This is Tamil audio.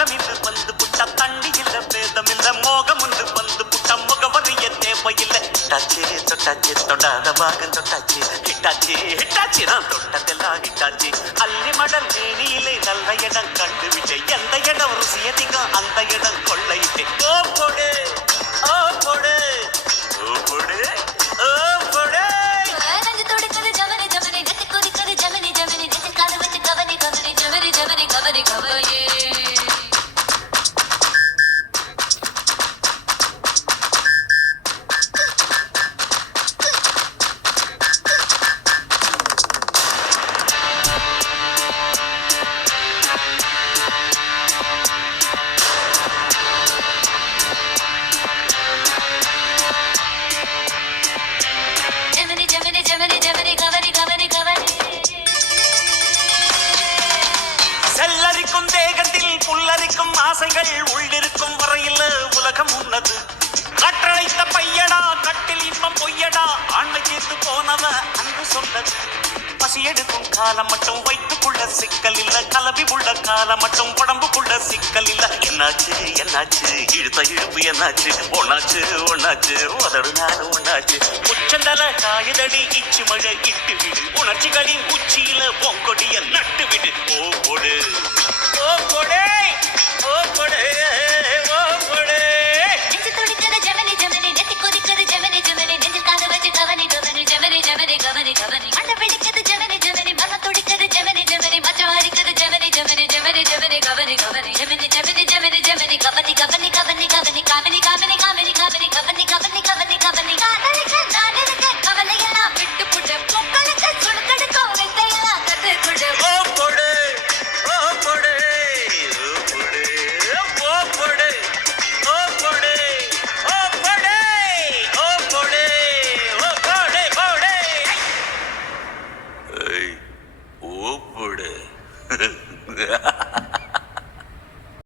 மோகமின்று வந்து புட்ட தண்ணி இல்ல பேதம் இல்ல மோகம் உண்டு வந்து புட்ட முகவரிய தேவையில்லை ஹிட்டாச்சி தொட்டாச்சி தொடாத பாகம் தொட்டாச்சி ஹிட்டாச்சி ஹிட்டாச்சி நான் தொட்டதெல்லாம் ஹிட்டாச்சி அள்ளி மடல் மேனியிலே நல்ல இடம் கண்டுவிட்டேன் எந்த இடம் ருசி அதிகம் அந்த இடம் கொள்ளையிட்டேன் ஓ போடு ஓ போடு ஓ போடு ஓ போடு செல்லரிக்கும் தேகத்தில் புல்லரிக்கும் ஆசைகள் உள்ளிருக்கும் வரையில் உலகம் உன்னது கற்றழைத்த பையடா கட்டில் இன்பம் பொய்யடா ஆண்மை தீர்த்து போனவ அன்பு சொன்னது பசி எடுக்கும் காலம் மட்டும் வைத்துக்குள்ள சிக்கல் இல்ல கலவி உள்ள காலம் மட்டும் உடம்புக்குள்ள சிக்கல் இல்ல என்னாச்சு என்னாச்சு இழுத்த இழுப்பு என்னாச்சு ஒன்னாச்சு ஒன்னாச்சு உதடு நானும் ஒன்னாச்சு உச்சந்தல காயதடி இச்சு மழை இட்டு விடு உணர்ச்சிகளின் உச்சியில பொங்கொடிய நட்டு விடு ஓ போடு ஓ